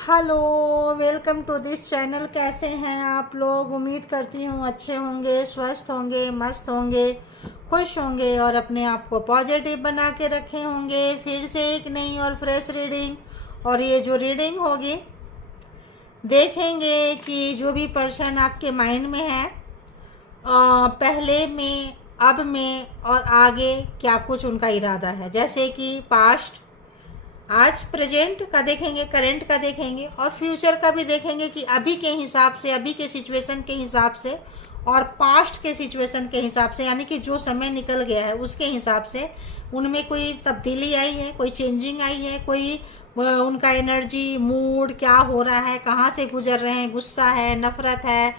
Hello, welcome to this channel. कैसे हैं आप लोग? उम्मीद करती हूँ अच्छे होंगे, स्वस्थ होंगे, मस्त होंगे, खुश होंगे और अपने आप को पॉजिटिव बना के रखे होंगे। फिर से एक नई और फ्रेश रीडिंग, और ये जो रीडिंग होगी देखेंगे कि जो भी पर्सन आपके माइंड में है, पहले में, अब में और आगे क्या कुछ उनका इरादा है। जैसे कि पास्ट, आज प्रेजेंट का देखेंगे, करंट का देखेंगे और फ्यूचर का भी देखेंगे कि अभी के हिसाब से, अभी के सिचुएशन के हिसाब से और पास्ट के सिचुएशन के हिसाब से, यानी कि जो समय निकल गया है उसके हिसाब से उनमें कोई तब्दीली आई है, कोई चेंजिंग आई है, कोई उनका एनर्जी मूड क्या हो रहा है, कहाँ से गुजर रहे हैं, गुस्सा है, नफरत है,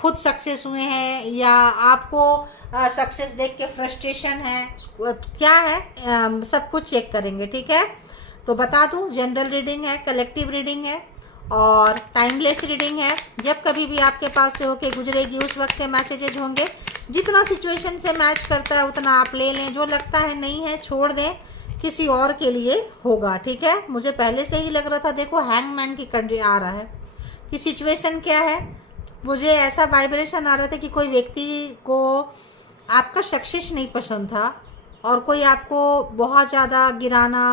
खुद सक्सेस हुए हैं या आपको सक्सेस देख के फ्रस्ट्रेशन है, क्या है, सब कुछ चेक करेंगे। ठीक है, तो बता दूं, जनरल रीडिंग है, कलेक्टिव रीडिंग है और टाइमलेस रीडिंग है। जब कभी भी आपके पास से होके गुजरेगी उस वक्त के मैसेजेज होंगे। जितना सिचुएशन से मैच करता है उतना आप ले लें, जो लगता है नहीं है छोड़ दें, किसी और के लिए होगा। ठीक है, मुझे पहले से ही लग रहा था। देखो, हैंगमैन की कंट्री आ रहा है कि सिचुएशन क्या है। मुझे ऐसा वाइब्रेशन आ रहा था कि कोई व्यक्ति को आपका सक्सेस नहीं पसंद था और कोई आपको बहुत ज़्यादा गिराना,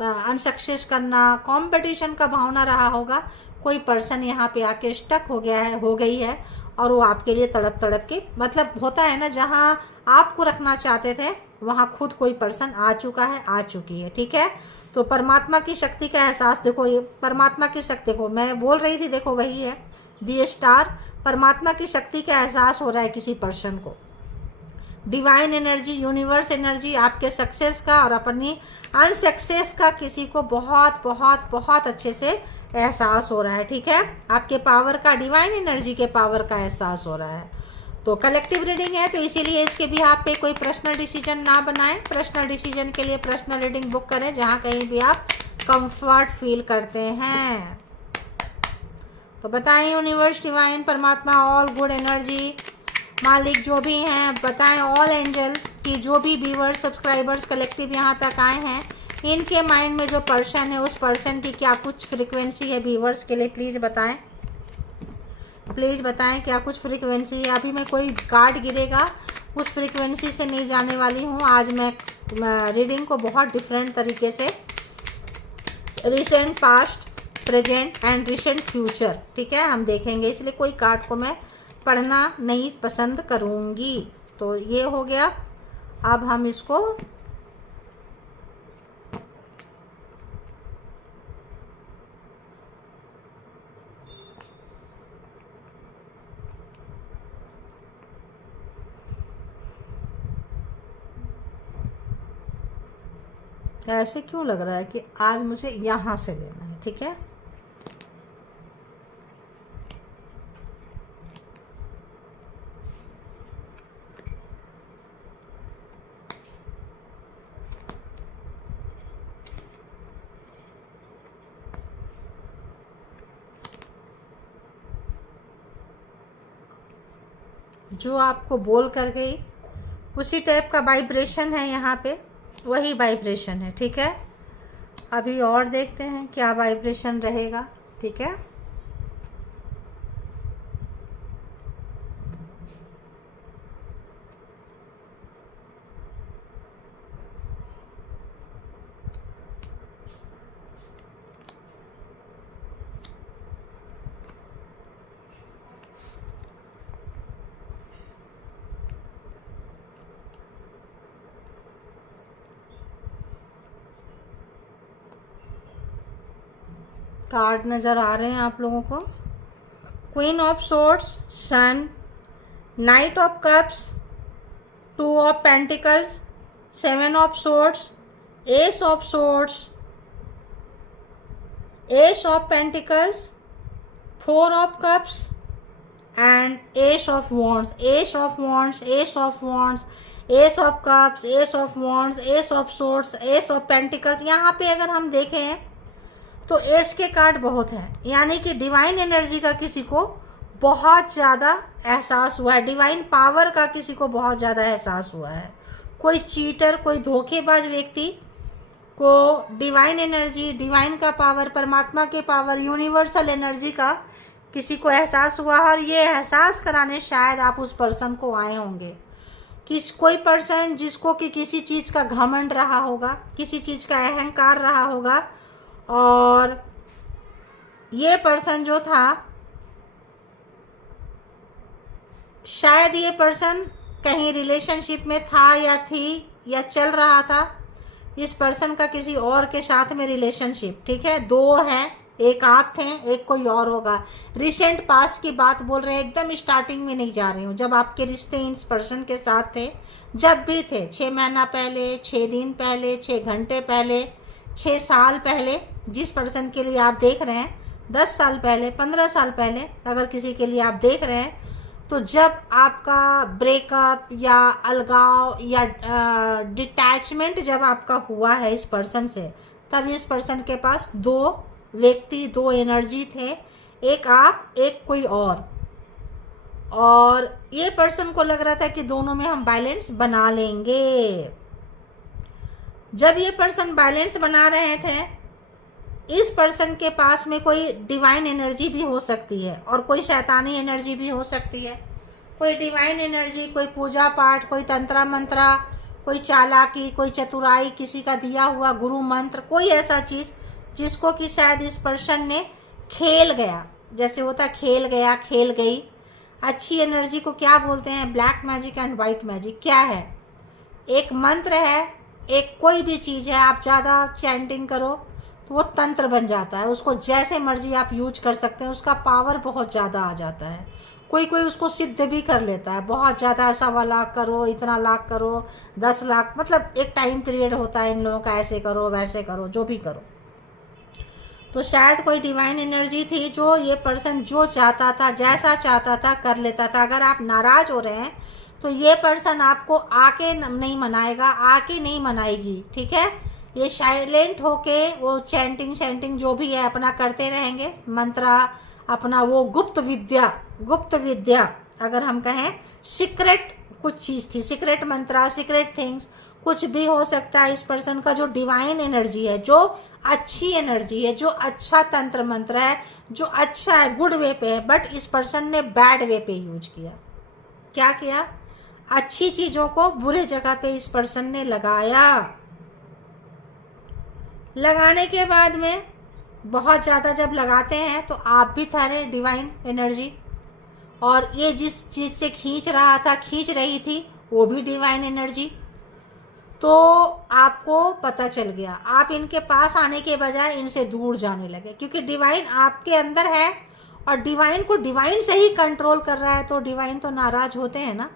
अनसक्सेस करना, कंपटीशन का भावना रहा होगा। कोई पर्सन यहाँ पे आके स्टक हो गया है, हो गई है, और वो आपके लिए तड़प तड़प के, मतलब होता है ना, जहाँ आपको रखना चाहते थे वहाँ खुद कोई पर्सन आ चुका है, आ चुकी है। ठीक है, तो परमात्मा की शक्ति का एहसास देखो, ये परमात्मा की शक्ति को मैं बोल रही थी, देखो वही है दी स्टार। परमात्मा की शक्ति का एहसास हो रहा है किसी पर्सन को। डिवाइन एनर्जी, यूनिवर्स एनर्जी आपके सक्सेस का और अपनी अनसक्सेस का किसी को बहुत बहुत बहुत अच्छे से एहसास हो रहा है। ठीक है, आपके पावर का, डिवाइन एनर्जी के पावर का एहसास हो रहा है। तो कलेक्टिव रीडिंग है, तो इसीलिए इसके भी आप पे कोई पर्सनल डिसीजन ना बनाएं। पर्सनल डिसीजन के लिए पर्सनल रीडिंग बुक करें जहाँ कहीं भी आप कंफर्ट फील करते हैं। तो बताएं यूनिवर्स, डिवाइन, परमात्मा, ऑल गुड एनर्जी, मालिक जो भी हैं, बताएं ऑल एंजल कि जो भी व्यूअर्स, सब्सक्राइबर्स कलेक्टिव यहाँ तक आए हैं, इनके माइंड में जो पर्सन है उस पर्सन की क्या कुछ फ्रीक्वेंसी है व्यूअर्स के लिए। प्लीज़ बताएं, प्लीज़ बताएं क्या कुछ फ्रीक्वेंसी है। अभी मैं कोई कार्ड गिरेगा उस फ्रीक्वेंसी से नहीं जाने वाली हूँ। आज मैं रीडिंग को बहुत डिफरेंट तरीके से, recent past, present and recent future, ठीक है, हम देखेंगे। इसलिए कोई कार्ड को मैं पढ़ना नहीं पसंद करूँगी। तो ये हो गया। अब हम इसको ऐसे क्यों लग रहा है कि आज मुझे यहाँ से लेना है। ठीक है, जो आपको बोल कर गई उसी टाइप का वाइब्रेशन है यहाँ पे, वही वाइब्रेशन है। ठीक है, अभी और देखते हैं क्या वाइब्रेशन रहेगा। ठीक है, कार्ड नज़र आ रहे हैं आप लोगों को। Queen of swords, sun, knight of cups, two of pentacles, seven of swords, ace of swords, ace of pentacles, four of cups and ace of wands, ace of wands, ace of wands, ace of cups, ace of wands, ace of swords, ace of pentacles. यहाँ पे अगर हम देखें तो S के card बहुत है, यानी कि डिवाइन एनर्जी का किसी को बहुत ज़्यादा एहसास हुआ है, डिवाइन पावर का किसी को बहुत ज़्यादा एहसास हुआ है। कोई चीटर, कोई धोखेबाज व्यक्ति को डिवाइन एनर्जी, डिवाइन का पावर, परमात्मा के पावर, यूनिवर्सल एनर्जी का किसी को एहसास हुआ, और ये एहसास कराने शायद आप उस पर्सन को आए होंगे। कोई पर्सन जिसको कि किसी चीज़ का घमंड रहा होगा, किसी चीज़ का अहंकार रहा होगा, और ये पर्सन जो था, शायद ये पर्सन कहीं रिलेशनशिप में था या थी या चल रहा था। इस पर्सन का किसी और के साथ में रिलेशनशिप, ठीक है, दो हैं, एक आप थे, एक कोई और होगा। रिसेंट पास्ट की बात बोल रहे हैं, एकदम स्टार्टिंग में नहीं जा रही हूँ। जब आपके रिश्ते इस पर्सन के साथ थे, जब भी थे, 6 महीना पहले, 6 दिन पहले, 6 घंटे पहले, 6 साल पहले, जिस पर्सन के लिए आप देख रहे हैं, 10 साल पहले, 15 साल पहले अगर किसी के लिए आप देख रहे हैं, तो जब आपका ब्रेकअप या अलगाव या डिटैचमेंट जब आपका हुआ है इस पर्सन से, तब इस पर्सन के पास दो व्यक्ति, दो एनर्जी थे, एक आप, एक कोई और ये पर्सन को लग रहा था कि दोनों में हम बैलेंस बना लेंगे। जब ये पर्सन बैलेंस बना रहे थे, इस पर्सन के पास में कोई डिवाइन एनर्जी भी हो सकती है और कोई शैतानी एनर्जी भी हो सकती है। कोई डिवाइन एनर्जी, कोई पूजा पाठ, कोई तंत्रा मंत्रा, कोई चालाकी, कोई चतुराई, किसी का दिया हुआ गुरु मंत्र, कोई ऐसा चीज़ जिसको कि शायद इस पर्सन ने खेल गया, जैसे होता खेल गया, खेल गई। अच्छी एनर्जी को क्या बोलते हैं? Black magic and white magic. क्या है? एक मंत्र है, एक कोई भी चीज़ है, आप ज़्यादा चैंटिंग करो तो वो तंत्र बन जाता है, उसको जैसे मर्जी आप यूज कर सकते हैं, उसका पावर बहुत ज़्यादा आ जाता है। कोई कोई उसको सिद्ध भी कर लेता है, बहुत ज़्यादा, 1.25 लाख करो, इतना लाख करो, 10 लाख, मतलब एक टाइम पीरियड होता है इन लोगों का, ऐसे करो वैसे करो, जो भी करो। तो शायद कोई डिवाइन एनर्जी थी जो ये पर्सन जो चाहता था, जैसा चाहता था कर लेता था। अगर आप नाराज़ हो रहे हैं तो ये पर्सन आपको आके नहीं मनाएगा, आके नहीं मनाएगी, ठीक है। ये साइलेंट होके वो चैंटिंग जो भी है अपना करते रहेंगे, मंत्रा अपना, वो गुप्त विद्या अगर हम कहें, सीक्रेट कुछ चीज़ थी, सीक्रेट मंत्रा, सीक्रेट थिंग्स, कुछ भी हो सकता है। इस पर्सन का जो डिवाइन एनर्जी है, जो अच्छी एनर्जी है, जो अच्छा तंत्र मंत्र है, जो अच्छा है, गुड वे पे है, बट इस पर्सन ने बैड वे पे यूज किया। क्या किया? अच्छी चीज़ों को बुरे जगह पे इस पर्सन ने लगाया। लगाने के बाद में बहुत ज़्यादा जब लगाते हैं तो आप भी ठहरे डिवाइन एनर्जी, और ये जिस चीज़ से खींच रही थी वो भी डिवाइन एनर्जी। तो आपको पता चल गया, आप इनके पास आने के बजाय इनसे दूर जाने लगे, क्योंकि डिवाइन आपके अंदर है और डिवाइन को डिवाइन से ही कंट्रोल कर रहा है, तो डिवाइन तो नाराज होते हैं ना।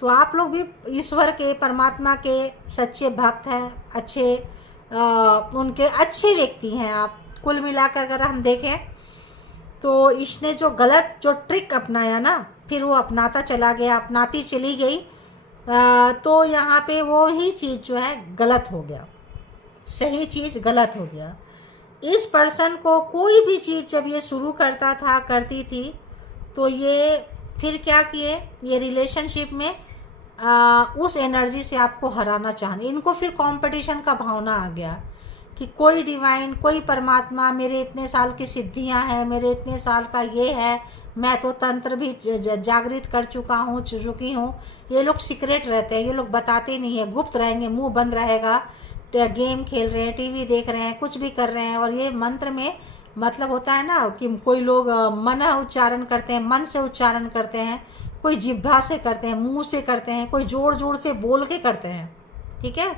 तो आप लोग भी ईश्वर के, परमात्मा के सच्चे भक्त हैं, अच्छे उनके अच्छे व्यक्ति हैं आप। कुल मिलाकर अगर हम देखें तो इसने जो गलत जो ट्रिक अपनाया ना, फिर वो अपनाता चला गया, अपनाती चली गई, तो यहाँ पे वो ही चीज़ जो है गलत हो गया, सही चीज़ गलत हो गया। इस पर्सन को कोई भी चीज़ जब ये शुरू करती थी, तो ये फिर क्या किए, ये रिलेशनशिप में उस एनर्जी से आपको हराना चाहने, इनको फिर कंपटीशन का भावना आ गया कि कोई डिवाइन, कोई परमात्मा, मेरे इतने साल की सिद्धियां हैं, मेरे इतने साल का ये है, मैं तो तंत्र भी जागृत कर चुकी हूँ। ये लोग सीक्रेट रहते हैं, ये लोग बताते नहीं है, गुप्त रहेंगे, मुंह बंद रहेगा, गेम खेल रहे हैं, टीवी देख रहे हैं, कुछ भी कर रहे हैं। और ये मंत्र में मतलब होता है ना कि कोई लोग मन उच्चारण करते हैं, मन से उच्चारण करते हैं, कोई जिह्वा से करते हैं, मुंह से करते हैं, कोई जोर जोर से बोल के करते हैं, ठीक है।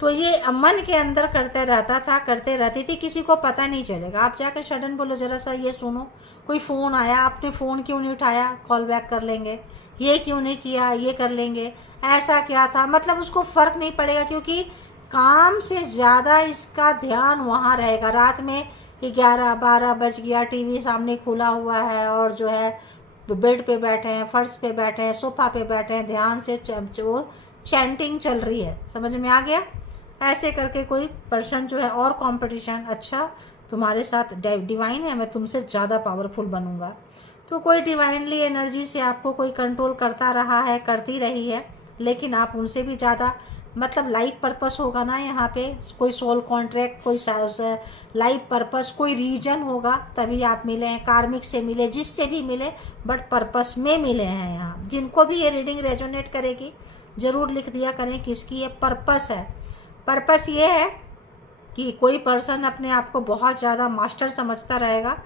तो ये मन के अंदर करते रहती थी, किसी को पता नहीं चलेगा। आप जाकर सडन बोलो जरा सा ये सुनो, कोई फ़ोन आया, आपने फ़ोन क्यों नहीं उठाया, कॉल बैक कर लेंगे, ये क्यों नहीं किया, ये कर लेंगे, ऐसा क्या था, मतलब उसको फ़र्क नहीं पड़ेगा, क्योंकि काम से ज़्यादा इसका ध्यान वहाँ रहेगा। रात में 11-12 बज गया, टीवी सामने खुला हुआ है और जो है बेड पे बैठे हैं, फर्श पे बैठे हैं, सोफा पे बैठे हैं, ध्यान से वो चैंटिंग चल रही है। समझ में आ गया? ऐसे करके कोई पर्सन जो है, और कंपटीशन, अच्छा तुम्हारे साथ डिवाइन है, मैं तुमसे ज़्यादा पावरफुल बनूंगा। तो कोई डिवाइनली एनर्जी से आपको कोई कंट्रोल करता रहा है, करती रही है, लेकिन आप उनसे भी ज़्यादा मतलब लाइफ पर्पस होगा ना यहाँ पे, कोई सोल कॉन्ट्रैक्ट, कोई लाइफ पर्पस, कोई रीजन होगा तभी आप मिले हैं। कार्मिक से मिले, जिससे भी मिले, बट पर्पस में मिले हैं यहाँ। जिनको भी ये रीडिंग रेजोनेट करेगी ज़रूर लिख दिया करें किसकी ये पर्पस है। पर्पस ये है कि कोई पर्सन अपने आप को बहुत ज़्यादा मास्टर समझता रहेगा,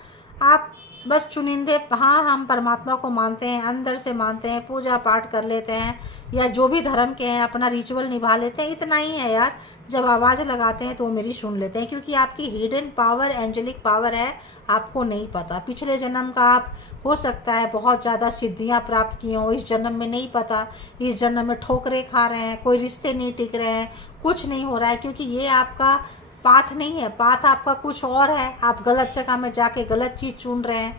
आप बस चुनिंदे, हाँ हम परमात्मा को मानते हैं, अंदर से मानते हैं, पूजा पाठ कर लेते हैं या जो भी धर्म के हैं अपना रिचुअल निभा लेते हैं, इतना ही है यार। जब आवाज़ लगाते हैं तो वो मेरी सुन लेते हैं, क्योंकि आपकी हिडन पावर, एंजेलिक पावर है, आपको नहीं पता। पिछले जन्म का आप हो सकता है बहुत ज़्यादा सिद्धियाँ प्राप्त की हों, इस जन्म में नहीं पता, इस जन्म में ठोकरें खा रहे हैं, कोई रिश्ते नहीं टिक रहे हैं, कुछ नहीं हो रहा है, क्योंकि ये आपका पाथ नहीं है। पाथ आपका कुछ और है, आप गलत जगह में जाके गलत चीज़ चुन रहे हैं,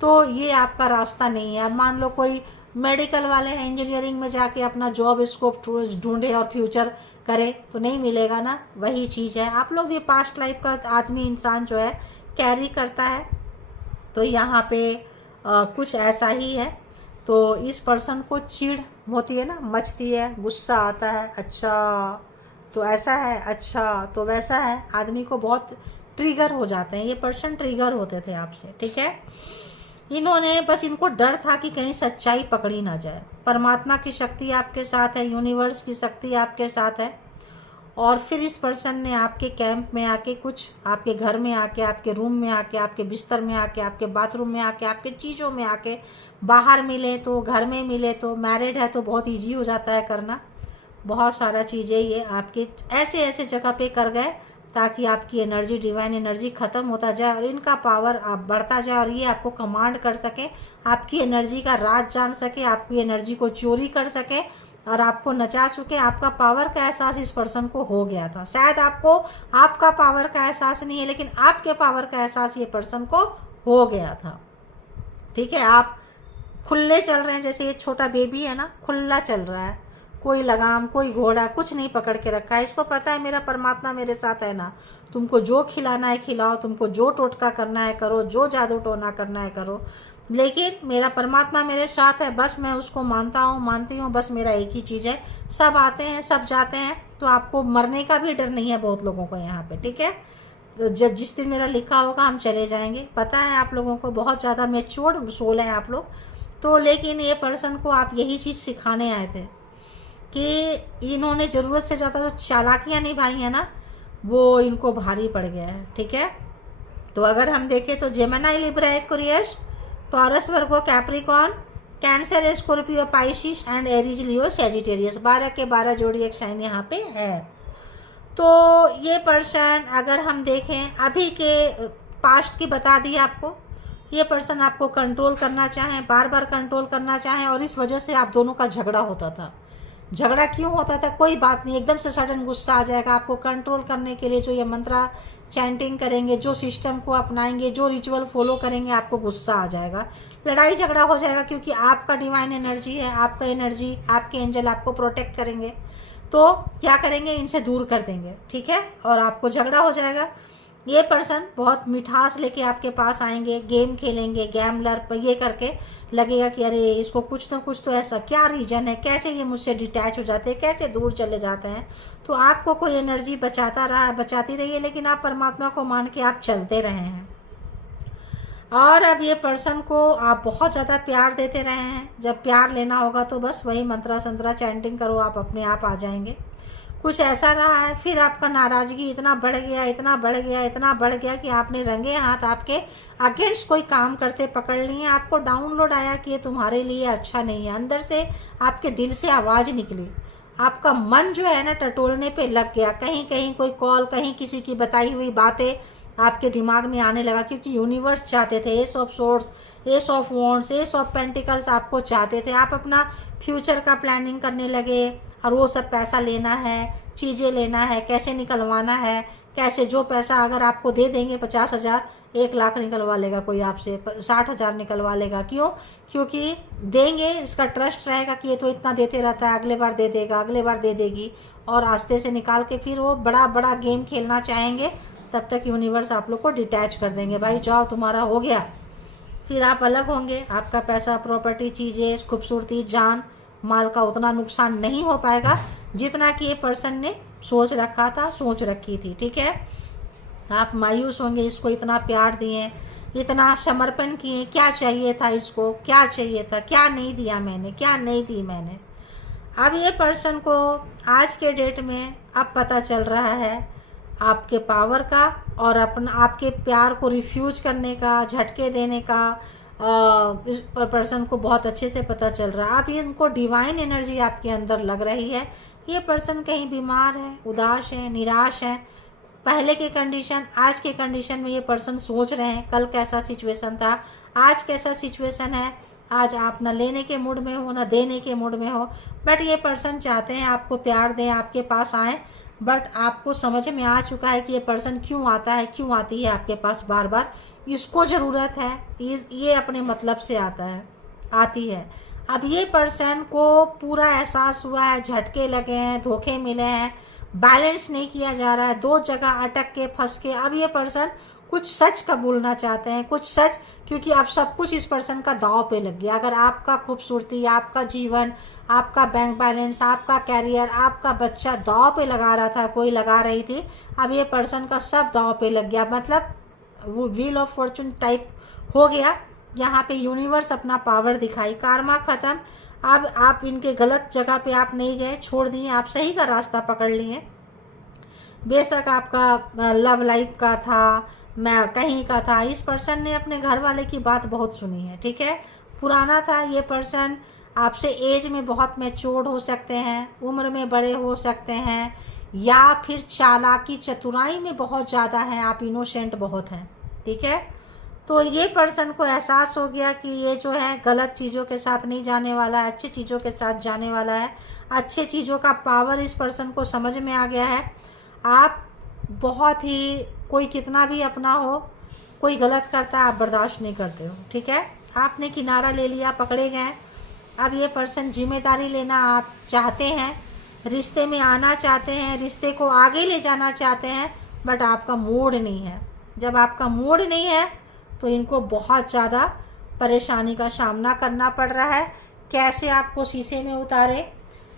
तो ये आपका रास्ता नहीं है। अब मान लो कोई मेडिकल वाले हैं, इंजीनियरिंग में जाके अपना जॉब स्कोप ढूंढे और फ्यूचर करे तो नहीं मिलेगा ना, वही चीज़ है। आप लोग भी पास्ट लाइफ का आदमी, इंसान जो है कैरी करता है, तो यहाँ पे कुछ ऐसा ही है। तो इस पर्सन को चिढ़ होती है ना, मचती है, गुस्सा आता है, अच्छा तो ऐसा है, अच्छा तो वैसा है, आदमी को बहुत ट्रिगर हो जाते हैं। ये पर्सन ट्रिगर होते थे आपसे, ठीक है। इन्होंने बस, इनको डर था कि कहीं सच्चाई पकड़ी ना जाए। परमात्मा की शक्ति आपके साथ है, यूनिवर्स की शक्ति आपके साथ है, और फिर इस पर्सन ने आपके कैंप में आके, कुछ आपके घर में आके, आपके रूम में आके, आपके बिस्तर में आके, आपके बाथरूम में आके, आपके चीज़ों में आके, बाहर मिले तो, घर में मिले तो, मैरिड है तो बहुत ईजी हो जाता है करना, बहुत सारा चीज़ें ये आपके ऐसे ऐसे जगह पे कर गए ताकि आपकी एनर्जी, डिवाइन एनर्जी ख़त्म होता जाए और इनका पावर आप बढ़ता जाए, और ये आपको कमांड कर सके, आपकी एनर्जी का राज जान सके, आपकी एनर्जी को चोरी कर सके और आपको नचा चुके। आपका पावर का एहसास इस पर्सन को हो गया था। शायद आपको आपका पावर का एहसास नहीं है, लेकिन आपके पावर का एहसास ये पर्सन को हो गया था, ठीक है। आप खुले चल रहे हैं, जैसे ये छोटा बेबी है ना, खुला चल रहा है, कोई लगाम, कोई घोड़ा, कुछ नहीं पकड़ के रखा है। इसको पता है मेरा परमात्मा मेरे साथ है ना, तुमको जो खिलाना है खिलाओ, तुमको जो टोटका करना है करो, जो जादू टोना करना है करो, लेकिन मेरा परमात्मा मेरे साथ है, बस मैं उसको मानता हूँ, मानती हूँ, बस मेरा एक ही चीज़ है। सब आते हैं, सब जाते हैं, तो आपको मरने का भी डर नहीं है बहुत लोगों को यहाँ पे, ठीक है। तो जब जिस दिन मेरा लिखा होगा हम चले जाएंगे, पता है आप लोगों को, बहुत ज़्यादा मैच्योर्ड सोल है आप लोग तो। लेकिन ये पर्सन को आप यही चीज़ सिखाने आए थे कि इन्होंने ज़रूरत से ज़्यादा जो चालाकियाँ निभाई हैं ना, वो इनको भारी पड़ गया है, ठीक है। तो अगर हम देखें तो Gemini, Libra, Aquarius, taurus, Virgo, Capricorn, cancer, Scorpio, Pisces and Aries, Leo, Sagittarius, 12 के 12 जोड़ी एक साइन यहाँ पे है। तो ये पर्सन, अगर हम देखें अभी के पास्ट की बता दी आपको, ये पर्सन आपको कंट्रोल करना चाहें, बार बार कंट्रोल करना चाहें, और इस वजह से आप दोनों का झगड़ा होता था। झगड़ा क्यों होता था, कोई बात नहीं, एकदम से सडन गुस्सा आ जाएगा। आपको कंट्रोल करने के लिए जो ये मंत्रा चैंटिंग करेंगे, जो सिस्टम को अपनाएंगे, जो रिचुअल फॉलो करेंगे, आपको गुस्सा आ जाएगा, लड़ाई झगड़ा हो जाएगा, क्योंकि आपका डिवाइन एनर्जी है, आपका एनर्जी, आपके एंजल आपको प्रोटेक्ट करेंगे, तो क्या करेंगे, इनसे दूर कर देंगे, ठीक है, और आपको झगड़ा हो जाएगा। ये पर्सन बहुत मिठास लेके आपके पास आएंगे, गेम खेलेंगे, गैमलर पर ये करके लगेगा कि अरे इसको कुछ ना कुछ तो ऐसा क्या रीजन है, कैसे ये मुझसे डिटैच हो जाते हैं, कैसे दूर चले जाते हैं। तो आपको कोई एनर्जी बचाता रहा, बचाती रही है, लेकिन आप परमात्मा को मान के आप चलते रहे हैं। और अब ये पर्सन को आप बहुत ज़्यादा प्यार देते रहे हैं। जब प्यार लेना होगा तो बस वही मंत्रा संतरा चैंटिंग करो, आप अपने आप आ जाएंगे। कुछ ऐसा रहा है, फिर आपका नाराज़गी इतना बढ़ गया, इतना बढ़ गया, इतना बढ़ गया कि आपने रंगे हाथ आपके अगेंस्ट कोई काम करते पकड़ लिए। आपको डाउनलोड आया कि ये तुम्हारे लिए अच्छा नहीं है, अंदर से आपके दिल से आवाज़ निकली, आपका मन जो है ना टटोलने पे लग गया। कहीं कहीं कोई कॉल, कहीं किसी की बताई हुई बातें आपके दिमाग में आने लगा, क्योंकि यूनिवर्स चाहते थे, S of source, S of wands, ace of pentacles आपको चाहते थे। आप अपना फ्यूचर का प्लानिंग करने लगे, और वो सब पैसा लेना है, चीज़ें लेना है, कैसे निकलवाना है, कैसे, जो पैसा अगर आपको दे देंगे 50,000, 1 लाख निकलवा लेगा कोई आपसे, 60,000 निकलवा लेगा। क्यों? क्योंकि देंगे, इसका ट्रस्ट रहेगा कि ये तो इतना देते रहता है, अगले बार दे देगा, अगले बार दे देगी, और रास्ते से निकाल के फिर वो बड़ा बड़ा गेम खेलना चाहेंगे। तब तक यूनिवर्स आप लोग को डिटैच कर देंगे, भाई जाओ तुम्हारा हो गया। फिर आप अलग होंगे, आपका पैसा, प्रॉपर्टी, चीज़ें, खूबसूरती, जान माल का उतना नुकसान नहीं हो पाएगा जितना कि ये पर्सन ने सोच रखा था, सोच रखी थी। ठीक है, आप मायूस होंगे, इसको इतना प्यार दिए, इतना समर्पण किए, क्या चाहिए था इसको, क्या चाहिए था, क्या नहीं दिया मैंने, क्या नहीं दी मैंने। अब ये पर्सन को आज के डेट में अब पता चल रहा है आपके पावर का और अपना आपके प्यार को रिफ्यूज करने का, झटके देने का। इस पर्सन को बहुत अच्छे से पता चल रहा है। अब ये इनको डिवाइन एनर्जी आपके अंदर लग रही है। ये पर्सन कहीं बीमार है, उदास है, निराश है। पहले के कंडीशन आज के कंडीशन में ये पर्सन सोच रहे हैं कल कैसा सिचुएशन था, आज कैसा सिचुएशन है। आज आप न लेने के मूड में हो, न देने के मूड में हो, बट ये पर्सन चाहते हैं आपको प्यार दें, आपके पास आए। बट आपको समझ में आ चुका है कि ये पर्सन क्यों आता है, क्यों आती है आपके पास बार बार। इसको ज़रूरत है, ये अपने मतलब से आता है, आती है। अब ये पर्सन को पूरा एहसास हुआ है, झटके लगे हैं, धोखे मिले हैं, बैलेंस नहीं किया जा रहा है, दो जगह अटक के फंस के। अब ये पर्सन कुछ सच कबूलना चाहते हैं, कुछ सच, क्योंकि अब सब कुछ इस पर्सन का दांव पे लग गया। अगर आपका खूबसूरती, आपका जीवन, आपका बैंक बैलेंस, आपका कैरियर, आपका बच्चा दांव पे लगा रहा था, कोई लगा रही थी, अब ये पर्सन का सब दांव पे लग गया। मतलब वो व्हील ऑफ फॉर्चून टाइप हो गया। यहाँ पे यूनिवर्स अपना पावर दिखाई, कार्मा ख़त्म। अब आप इनके गलत जगह पे आप नहीं गए, छोड़ दिए, आप सही का रास्ता पकड़ लिए। बेशक आपका लव लाइफ का था, मैं कहीं का था, इस पर्सन ने अपने घर वाले की बात बहुत सुनी है। ठीक है, पुराना था ये पर्सन, आपसे एज में बहुत मैच्योर्ड हो सकते हैं, उम्र में बड़े हो सकते हैं, या फिर चालाकी चतुराई में बहुत ज़्यादा है, आप इनोसेंट बहुत हैं। ठीक है, तो ये पर्सन को एहसास हो गया कि ये जो है गलत चीज़ों के साथ नहीं जाने वाला है, अच्छी चीज़ों के साथ जाने वाला है। अच्छे चीज़ों का पावर इस पर्सन को समझ में आ गया है। आप बहुत ही, कोई कितना भी अपना हो, कोई गलत करता है आप बर्दाश्त नहीं करते हो। ठीक है, आपने किनारा ले लिया, पकड़े गए। अब ये पर्सन जिम्मेदारी लेना आप चाहते हैं, रिश्ते में आना चाहते हैं, रिश्ते को आगे ले जाना चाहते हैं, बट आपका मूड नहीं है। जब आपका मूड नहीं है तो इनको बहुत ज़्यादा परेशानी का सामना करना पड़ रहा है। कैसे आपको शीशे में उतारे,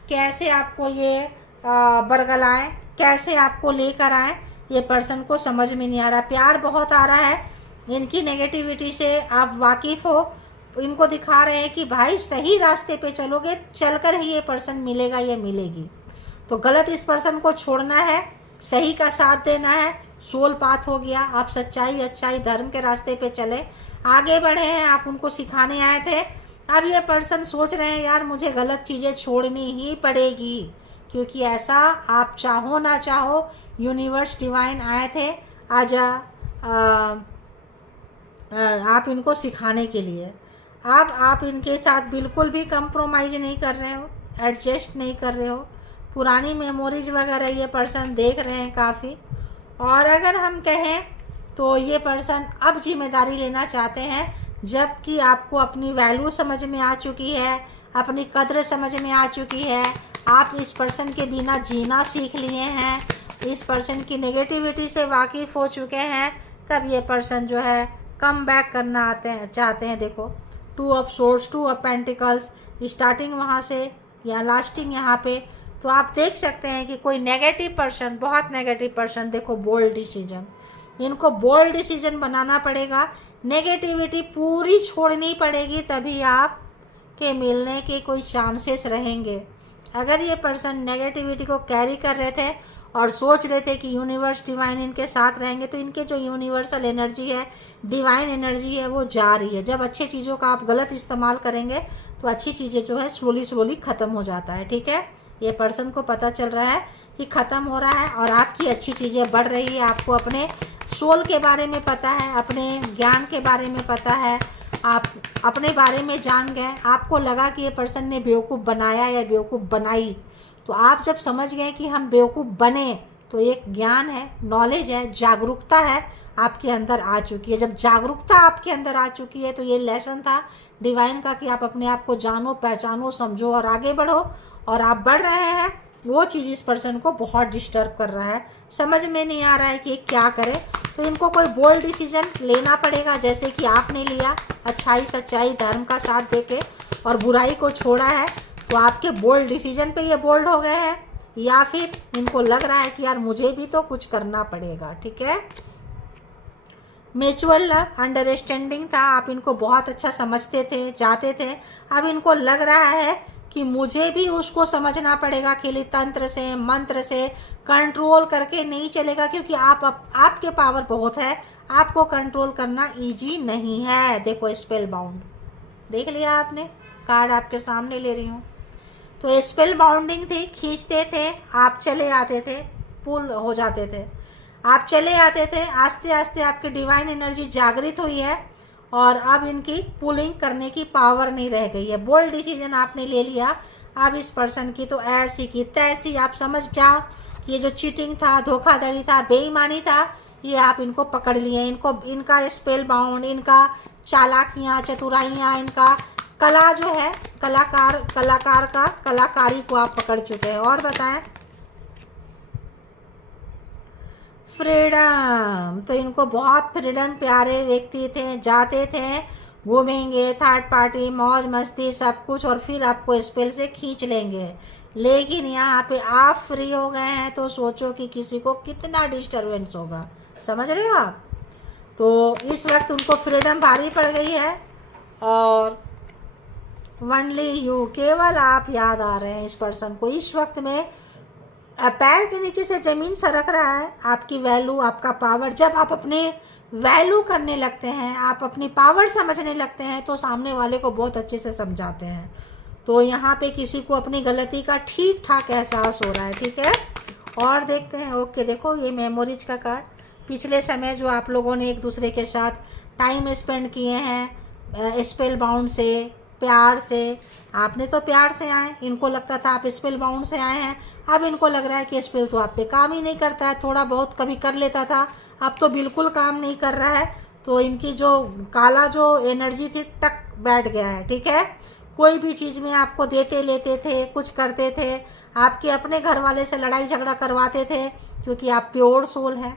कैसे आपको ये बरगलाएं, कैसे आपको लेकर आए, ये पर्सन को समझ में नहीं आ रहा। प्यार बहुत आ रहा है, इनकी नेगेटिविटी से आप वाकिफ़ हो। इनको दिखा रहे हैं कि भाई सही रास्ते पे चलोगे, चलकर ही ये पर्सन मिलेगा या मिलेगी। तो गलत इस पर्सन को छोड़ना है, सही का साथ देना है। सोल पाथ हो गया, आप सच्चाई, अच्छाई, धर्म के रास्ते पे चले, आगे बढ़े हैं, आप उनको सिखाने आए थे। अब ये पर्सन सोच रहे हैं यार मुझे गलत चीज़ें छोड़नी ही पड़ेगी, क्योंकि ऐसा आप चाहो ना चाहो, यूनिवर्स डिवाइन आए थे आज आप इनको सिखाने के लिए। अब आप इनके साथ बिल्कुल भी कंप्रोमाइज़ नहीं कर रहे हो, एडजस्ट नहीं कर रहे हो। पुरानी मेमोरीज वगैरह ये पर्सन देख रहे हैं काफ़ी। और अगर हम कहें तो ये पर्सन अब जिम्मेदारी लेना चाहते हैं, जबकि आपको अपनी वैल्यू समझ में आ चुकी है, अपनी कद्र समझ में आ चुकी है। आप इस पर्सन के बिना जीना सीख लिए हैं, इस पर्सन की नेगेटिविटी से वाकिफ़ हो चुके हैं। तब ये पर्सन जो है कम बैक करना चाहते हैं। देखो, 2 of swords, 2 of pentacles, starting वहाँ से या लास्टिंग यहाँ पे। तो आप देख सकते हैं कि कोई नेगेटिव पर्सन, बहुत नेगेटिव पर्सन, देखो बोल्ड डिसीजन, इनको बोल्ड डिसीजन बनाना पड़ेगा, नेगेटिविटी पूरी छोड़नी पड़ेगी, तभी आप के मिलने के कोई चांसेस रहेंगे। अगर ये पर्सन नेगेटिविटी को कैरी कर रहे थे और सोच रहे थे कि यूनिवर्स डिवाइन इनके साथ रहेंगे, तो इनके जो यूनिवर्सल एनर्जी है, डिवाइन एनर्जी है, वो जा रही है। जब अच्छी चीज़ों का आप गलत इस्तेमाल करेंगे तो अच्छी चीज़ें जो है स्लोली ख़त्म हो जाता है। ठीक है, ये पर्सन को पता चल रहा है कि ख़त्म हो रहा है और आपकी अच्छी चीज़ें बढ़ रही है। आपको अपने सोल के बारे में पता है, अपने ज्ञान के बारे में पता है, आप अपने बारे में जान गए। आपको लगा कि ये पर्सन ने बेवकूफ़ बनाया या बेवकूफ़ बनाई, तो आप जब समझ गए कि हम बेवकूफ़ बने, तो एक ज्ञान है, नॉलेज है, जागरूकता है आपके अंदर आ चुकी है। जब जागरूकता आपके अंदर आ चुकी है तो ये लेसन था डिवाइन का कि आप अपने आप को जानो, पहचानो, समझो और आगे बढ़ो। और आप बढ़ रहे हैं, वो चीज़ इस पर्सन को बहुत डिस्टर्ब कर रहा है। समझ में नहीं आ रहा है कि क्या करे। तो इनको कोई बोल्ड डिसीजन लेना पड़ेगा, जैसे कि आपने लिया, अच्छाई, सच्चाई, धर्म का साथ देके और बुराई को छोड़ा है। तो आपके बोल्ड डिसीजन पे ये बोल्ड हो गए हैं, या फिर इनको लग रहा है कि यार मुझे भी तो कुछ करना पड़ेगा। ठीक है, म्यूचुअल लव अंडरस्टैंडिंग था, आप इनको बहुत अच्छा समझते थे, चाहते थे। अब इनको लग रहा है कि मुझे भी उसको समझना पड़ेगा, खेली तंत्र से मंत्र से कंट्रोल करके नहीं चलेगा, क्योंकि आपके पावर बहुत है, आपको कंट्रोल करना इजी नहीं है। देखो स्पेल बाउंड देख लिया आपने, कार्ड आपके सामने ले रही हूँ। तो स्पेल बाउंडिंग थी, खींचते थे आप, चले आते थे, पुल हो जाते थे, आप चले आते थे। आस्ते आस्ते आपकी डिवाइन एनर्जी जागृत हुई है और अब इनकी पुलिंग करने की पावर नहीं रह गई है। बोल्ड डिसीजन आपने ले लिया। अब इस पर्सन की तो ऐसी की तैसी आप समझ जाओ, ये जो चीटिंग था, धोखाधड़ी था, बेईमानी था, ये आप इनको पकड़ लिए। इनका स्पेल बाउंड, इनका चालाकियाँ, चतुराइयाँ, इनका कला जो है, कलाकार का कलाकारी को आप पकड़ चुके हैं। और बताएं, फ्रीडम, तो इनको बहुत फ्रीडम प्यारे व्यक्ति थे, जाते थे, घूमेंगे, थर्ड पार्टी, मौज मस्ती सब कुछ, और फिर आपको स्पेल से खींच लेंगे। लेकिन यहाँ पे आप फ्री हो गए हैं, तो सोचो कि किसी को कितना डिस्टर्बेंस होगा, समझ रहे हो आप। तो इस वक्त उनको फ्रीडम भारी पड़ गई है और ओनली यू, केवल आप याद आ रहे हैं इस पर्सन को। इस वक्त में पैर के नीचे से ज़मीन सरक रहा है आपकी वैल्यू, आपका पावर। जब आप अपने वैल्यू करने लगते हैं, आप अपनी पावर समझने लगते हैं, तो सामने वाले को बहुत अच्छे से समझाते हैं। तो यहाँ पे किसी को अपनी गलती का ठीक ठाक एहसास हो रहा है। ठीक है, और देखते हैं। ओके, देखो ये मेमोरीज का कार्ड, पिछले समय जो आप लोगों ने एक दूसरे के साथ टाइम स्पेंड किए हैं, स्पेल बाउंड से, प्यार से, आपने तो प्यार से आए, इनको लगता था आप स्पेल बाउंड से आए हैं। अब इनको लग रहा है कि स्पेल तो आप पे काम ही नहीं करता है, थोड़ा बहुत कभी कर लेता था, अब तो बिल्कुल काम नहीं कर रहा है। तो इनकी जो काला जो एनर्जी थी, टक बैठ गया है। ठीक है, कोई भी चीज़ में आपको देते लेते थे, कुछ करते थे, आपके अपने घर वाले से लड़ाई झगड़ा करवाते थे, क्योंकि आप प्योर सोल हैं,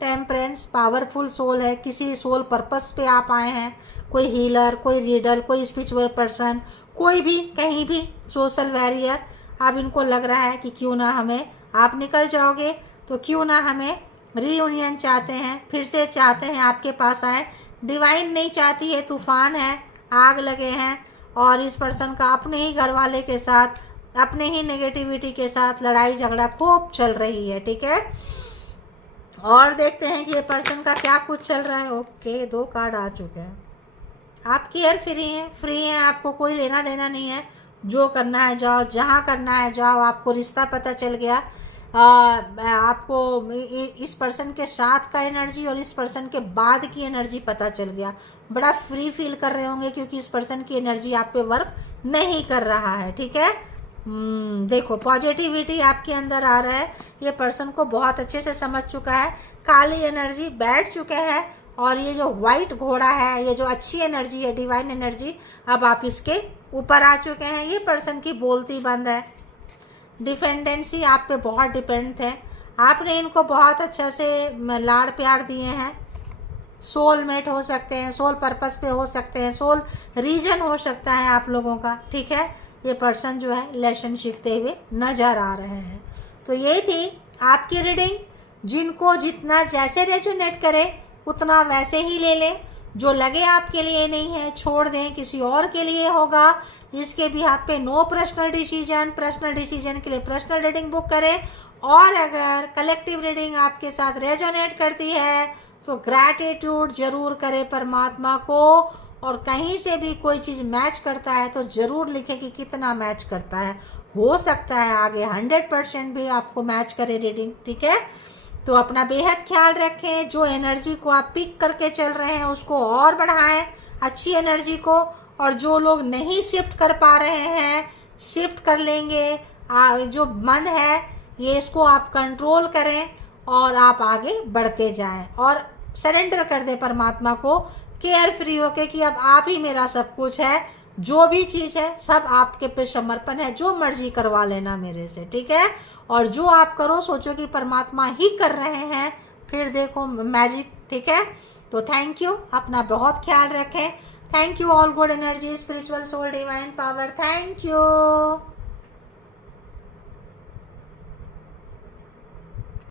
टेम्परेंस, पावरफुल सोल है, किसी सोल पर्पस पे आप आए हैं। कोई हीलर, कोई रीडर, कोई स्पिरिचुअल पर्सन, कोई भी कहीं भी सोशल वॉरियर। अब इनको लग रहा है कि क्यों ना हमें, आप निकल जाओगे तो क्यों ना हमें रीयूनियन चाहते हैं, फिर से चाहते हैं आपके पास आए। डिवाइन नहीं चाहती है, तूफान है, आग लगे हैं, और इस पर्सन का अपने ही घर वाले के साथ, अपने ही नेगेटिविटी के साथ लड़ाई झगड़ा खूब चल रही है। ठीक है, और देखते हैं कि ये पर्सन का क्या कुछ चल रहा है। ओके, 2 कार्ड आ चुके हैं। आप केयर फ्री हैं, आपको कोई लेना देना नहीं है, जो करना है जाओ, जहाँ करना है जाओ। आपको रिश्ता पता चल गया, आपको इस पर्सन के साथ का एनर्जी और इस पर्सन के बाद की एनर्जी पता चल गया। बड़ा फ्री फील कर रहे होंगे, क्योंकि इस पर्सन की एनर्जी आप पे वर्क नहीं कर रहा है। ठीक है, देखो पॉजिटिविटी आपके अंदर आ रहा है, ये पर्सन को बहुत अच्छे से समझ चुका है, काली एनर्जी बैठ चुके हैं, और ये जो वाइट घोड़ा है, ये जो अच्छी एनर्जी है, डिवाइन एनर्जी, अब आप इसके ऊपर आ चुके हैं। ये पर्सन की बोलती बंद है, डिपेंडेंसी आप पे बहुत डिपेंड है, आपने इनको बहुत अच्छा से लाड़ प्यार दिए हैं। सोलमेट हो सकते हैं, सोल पर्पस पे हो सकते हैं, सोल रीजन हो सकता है आप लोगों का। ठीक है, ये पर्सन जो है लेसन सीखते हुए नजर आ रहे हैं। तो ये थी आपकी रीडिंग। जिनको जितना जैसे रेजोनेट करे उतना वैसे ही ले लें, जो लगे आपके लिए नहीं है छोड़ दें, किसी और के लिए होगा। इसके भी आप पे नो पर्सनल डिसीजन के लिए पर्सनल रीडिंग बुक करें। और अगर कलेक्टिव रीडिंग आपके साथ रेजोनेट करती है तो ग्रैटिट्यूड जरूर करें परमात्मा को, और कहीं से भी कोई चीज़ मैच करता है तो ज़रूर लिखें कि कितना मैच करता है। हो सकता है आगे 100% भी आपको मैच करे रीडिंग। ठीक है, तो अपना बेहद ख्याल रखें। जो एनर्जी को आप पिक करके चल रहे हैं उसको और बढ़ाएं, अच्छी एनर्जी को। और जो लोग नहीं शिफ्ट कर पा रहे हैं, शिफ्ट कर लेंगे। जो मन है ये, इसको आप कंट्रोल करें और आप आगे बढ़ते जाएं और सरेंडर कर दें परमात्मा को, केयर फ्री होके कि अब आप ही मेरा सब कुछ है, जो भी चीज़ है सब आपके पे समर्पण है, जो मर्जी करवा लेना मेरे से। ठीक है, और जो आप करो सोचो कि परमात्मा ही कर रहे हैं, फिर देखो मैजिक। ठीक है, तो थैंक यू, अपना बहुत ख्याल रखें। Thank you all good energy, spiritual soul, divine power, thank you.